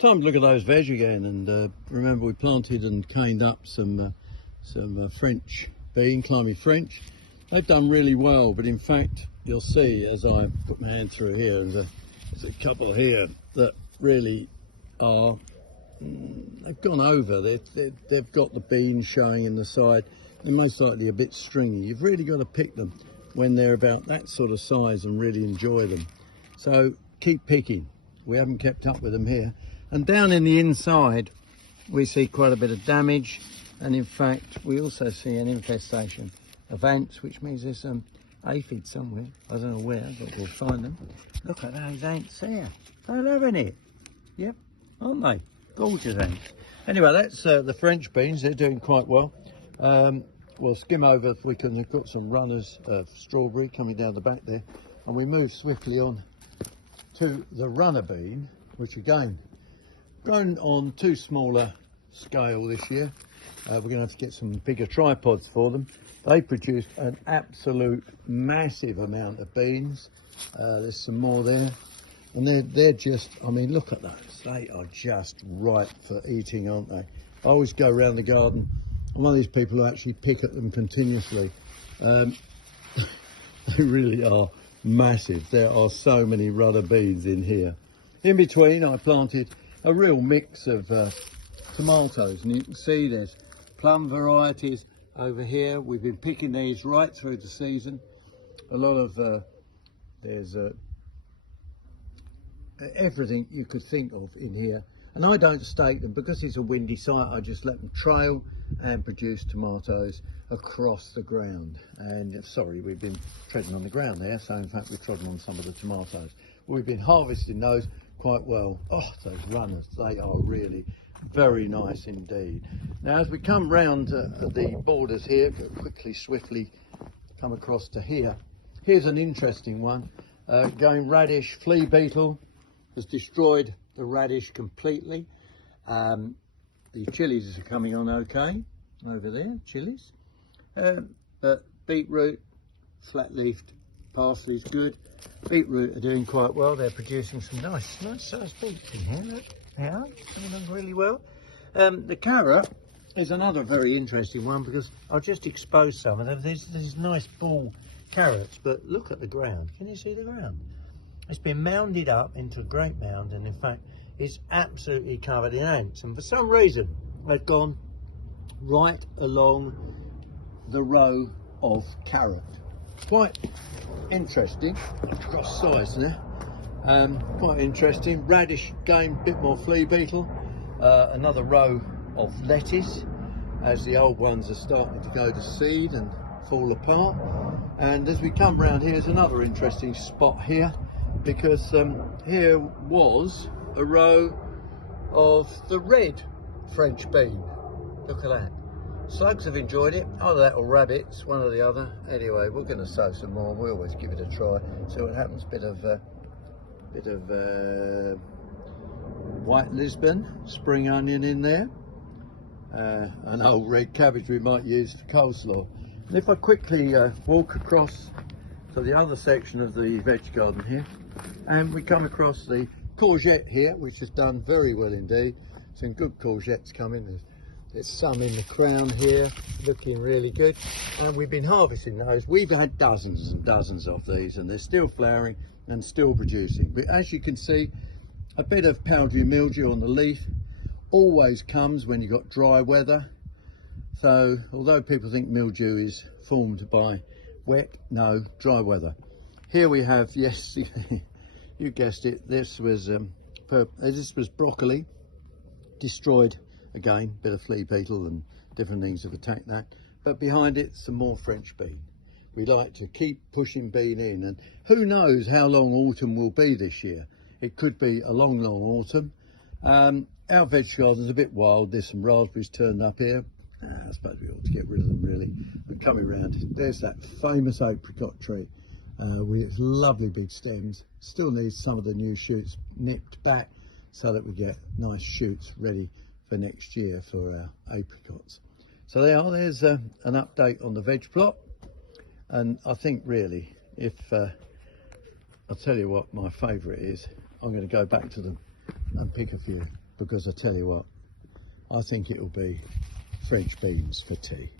time to look at those veg again. And remember, we planted and caned up some French bean, climbing French. They've done really well, but in fact, you'll see as I put my hand through here, there's a couple here that really are, they've gone over. They've got the beans showing in the side. They're most likely a bit stringy. You've really got to pick them when they're about that sort of size and really enjoy them. So keep picking. We haven't kept up with them here. And down in the inside, we see quite a bit of damage. And in fact, we also see an infestation of ants, which means there's some aphid somewhere. I don't know where, but we'll find them. Look at those ants there. They're loving it. Yep, aren't they? Gorgeous ants. Anyway, that's the French beans. They're doing quite well. We'll skim over if we can. We've got some runners of strawberry coming down the back there. And we move swiftly on to the runner bean, which again, grown on too smaller scale this year. We're going to have to get some bigger tripods for them. They produced an absolute massive amount of beans. There's some more there. And they're just, I mean, look at those. They are just ripe for eating, aren't they? I always go around the garden. I'm one of these people who actually pick at them continuously. They really are massive. There are so many rudder beans in here. In between, I planted a real mix of tomatoes, and you can see there's plum varieties over here. We've been picking these right through the season. A lot of there's everything you could think of in here, and I don't stake them because it's a windy site. I just let them trail and produce tomatoes across the ground. And sorry, we've been treading on the ground there, so in fact we've trodden on some of the tomatoes. We've been harvesting those quite well. Oh, those runners, they are really very nice indeed. Now as we come round the borders here, quickly, swiftly come across to here. Here's an interesting one. Going radish, flea beetle has destroyed the radish completely. The chilies are coming on okay over there, chilies. But beetroot, flat-leafed parsley's good. Beetroot are doing quite well. They're producing some nice sized beets in here. Look, they are doing really well. The carrot is another very interesting one because I'll just expose some of them. There's these nice ball carrots, but look at the ground. Can you see the ground? It's been mounded up into a great mound, and in fact it's absolutely covered in ants, and for some reason they've gone right along the row of carrot. Quite interesting. Cross size there. Quite interesting. Radish again, a bit more flea beetle. Another row of lettuce as the old ones are starting to go to seed and fall apart. And as we come round, here's another interesting spot here, because here was a row of the red French bean. Look at that. Slugs have enjoyed it, either that or rabbits, one or the other. Anyway, we're going to sow some more. We always give it a try, see what happens. Bit of white Lisbon, spring onion in there, an old red cabbage we might use for coleslaw. And if I quickly walk across to the other section of the veg garden here, and we come across the courgette here, which has done very well indeed. Some good courgettes coming. There's some in the crown here, looking really good. And we've been harvesting those. We've had dozens and dozens of these, and they're still flowering and still producing. But as you can see, a bit of powdery mildew on the leaf always comes when you've got dry weather. So although people think mildew is formed by wet, no, dry weather. Here we have, yes, you guessed it, this was broccoli, destroyed again, bit of flea beetle and different things have attacked that. But behind it, some more French bean. We like to keep pushing bean in, and who knows how long autumn will be this year. It could be a long autumn. Our veg garden's a bit wild. There's some raspberries turned up here. I suppose we ought to get rid of them really. We're coming round. There's that famous apricot tree with its lovely big stems. Still needs some of the new shoots nipped back so that we get nice shoots ready for next year for our apricots. So there's an update on the veg plot. And I think really, if I'll tell you what my favourite is, I'm going to go back to them and pick a few. because I tell you what, I think it'll be French beans for tea.